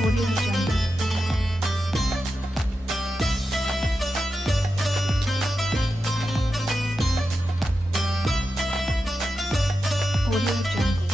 Audio Jungle. Audio Jungle.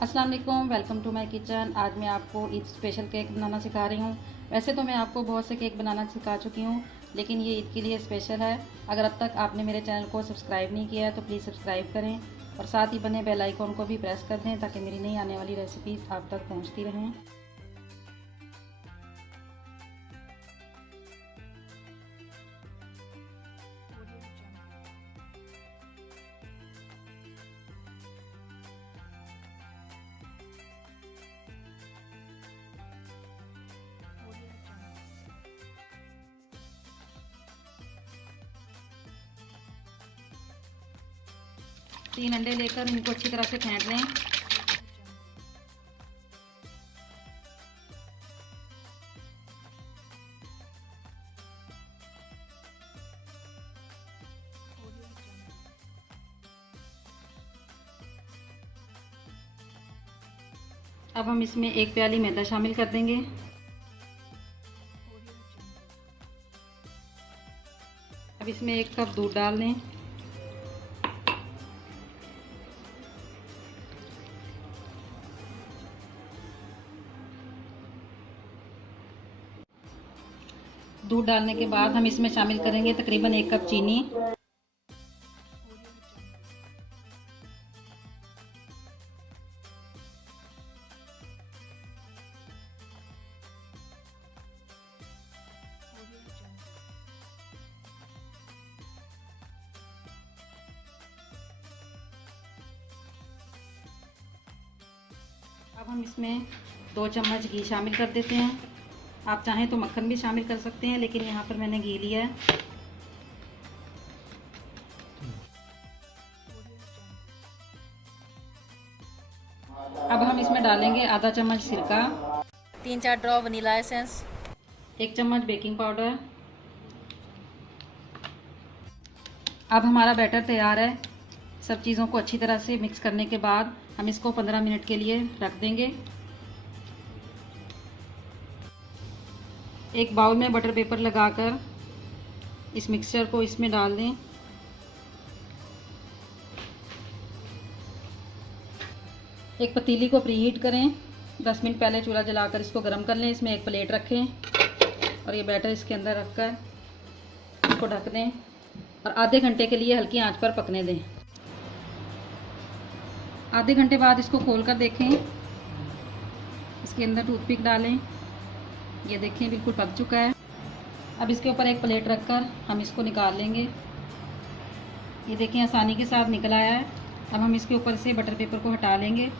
अस्सलाम वालेकुम, welcome to my kitchen. आज मैं आपको ईद स्पेशल केक बनाना सिखा रही हूँ। वैसे तो मैं आपको बहुत से केक बनाना सिखा चुकी हूँ, लेकिन ये ईद के लिए स्पेशल है। अगर अब तक आपने मेरे चैनल को सब्सक्राइब नहीं किया है तो प्लीज़ सब्सक्राइब करें और साथ ही बने बेल आइकॉन को भी प्रेस कर दें ताकि मेरी नई आने वाली रेसिपीज़ आप तक पहुँचती रहें। तीन अंडे लेकर इनको अच्छी तरह से फेंट लें। अब हम इसमें एक प्याली मैदा शामिल कर देंगे। अब इसमें एक कप दूध डाल दें। दूध डालने के बाद हम इसमें शामिल करेंगे तकरीबन एक कप चीनी। अब हम इसमें 2 चम्मच घी शामिल कर देते हैं। आप चाहें तो मक्खन भी शामिल कर सकते हैं, लेकिन यहाँ पर मैंने घी लिया है। अब हम इसमें डालेंगे आधा चम्मच सिरका, 3-4 ड्रॉप वनीला एसेंस, 1 चम्मच बेकिंग पाउडर। अब हमारा बैटर तैयार है। सब चीज़ों को अच्छी तरह से मिक्स करने के बाद हम इसको 15 मिनट के लिए रख देंगे। एक बाउल में बटर पेपर लगाकर इस मिक्सचर को इसमें डाल दें। एक पतीली को प्रीहीट करें। 10 मिनट पहले चूल्हा जलाकर इसको गर्म कर लें। इसमें एक प्लेट रखें और ये बैटर इसके अंदर रखकर इसको ढक दें और आधे घंटे के लिए हल्की आंच पर पकने दें। आधे घंटे बाद इसको खोलकर देखें। इसके अंदर टूथपिक डालें। ये देखें बिल्कुल पक चुका है। अब इसके ऊपर एक प्लेट रखकर हम इसको निकाल लेंगे। ये देखें आसानी के साथ निकल आया है। अब हम इसके ऊपर से बटर पेपर को हटा लेंगे।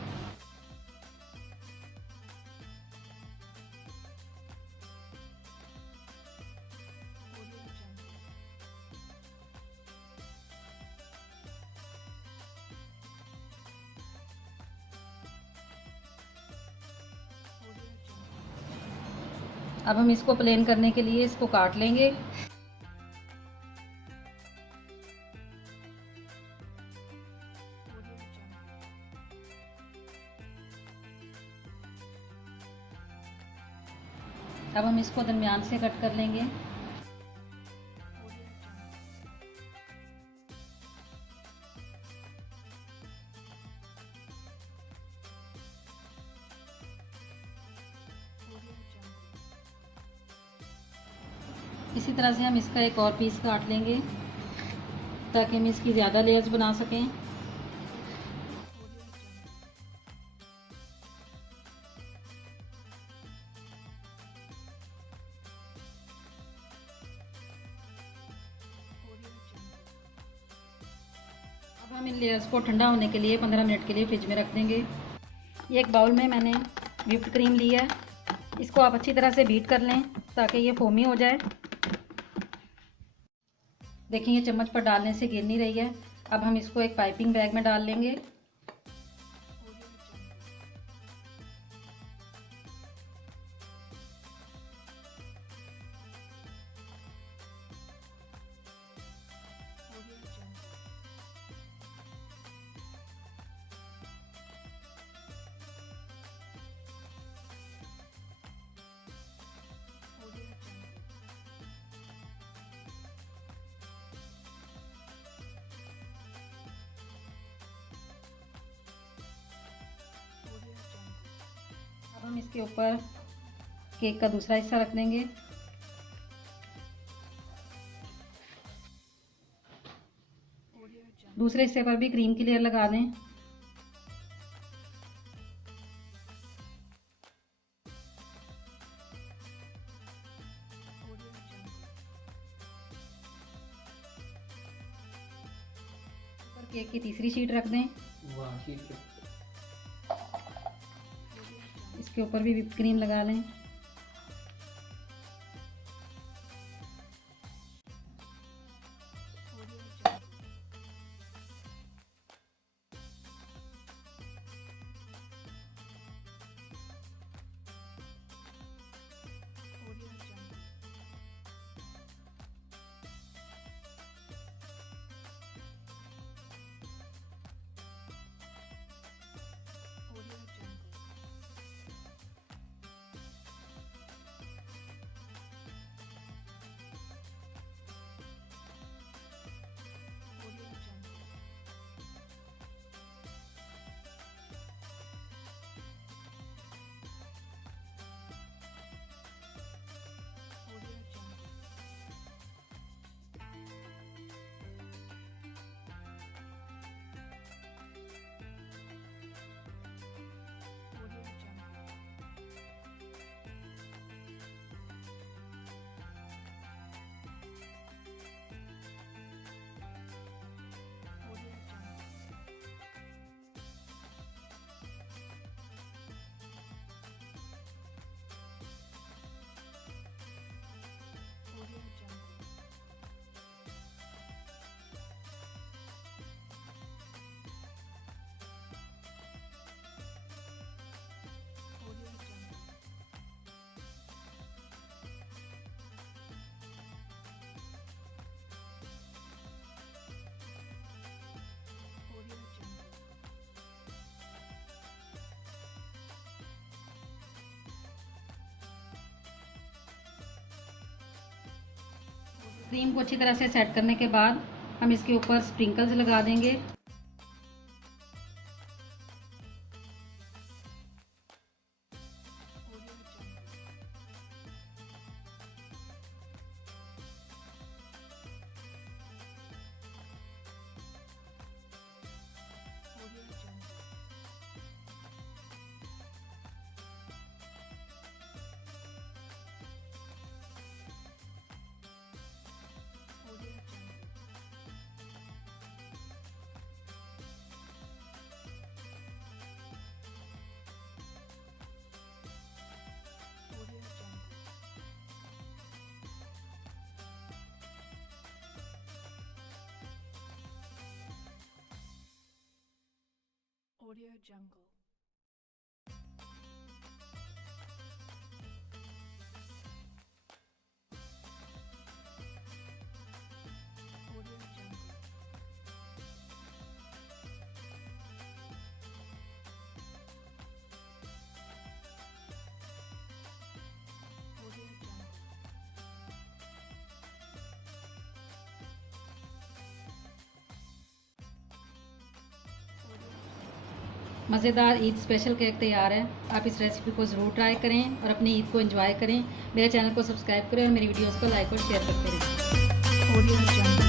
अब हम इसको प्लेन करने के लिए इसको काट लेंगे। अब हम इसको दरमियान से कट कर लेंगे। इसी तरह से हम इसका एक और पीस काट लेंगे ताकि हम इसकी ज़्यादा लेयर्स बना सकें। अब हम इन लेयर्स को ठंडा होने के लिए 15 मिनट के लिए फ्रिज में रख देंगे। ये एक बाउल में मैंने व्हिप्ड क्रीम ली है। इसको आप अच्छी तरह से बीट कर लें ताकि ये फोमी हो जाए। देखिए ये चम्मच पर डालने से गिर नहीं रही है। अब हम इसको एक पाइपिंग बैग में डाल लेंगे। इसके ऊपर केक का दूसरा हिस्सा रख देंगे। दूसरे हिस्से पर भी क्रीम की लेयर लगा दें। केक की तीसरी शीट रख दें। इसके ऊपर भी व्हिप क्रीम लगा लें। क्रीम को अच्छी तरह से सेट करने के बाद हम इसके ऊपर स्प्रिंकल्स लगा देंगे। Audio Jungle. Audio Jungle. Audio Jungle. मज़ेदार ईद स्पेशल केक तैयार है। आप इस रेसिपी को ज़रूर ट्राई करें और अपनी ईद को एंजॉय करें। मेरे चैनल को सब्सक्राइब करें और मेरी वीडियोस को लाइक और शेयर करते रहें। Audio Jungle.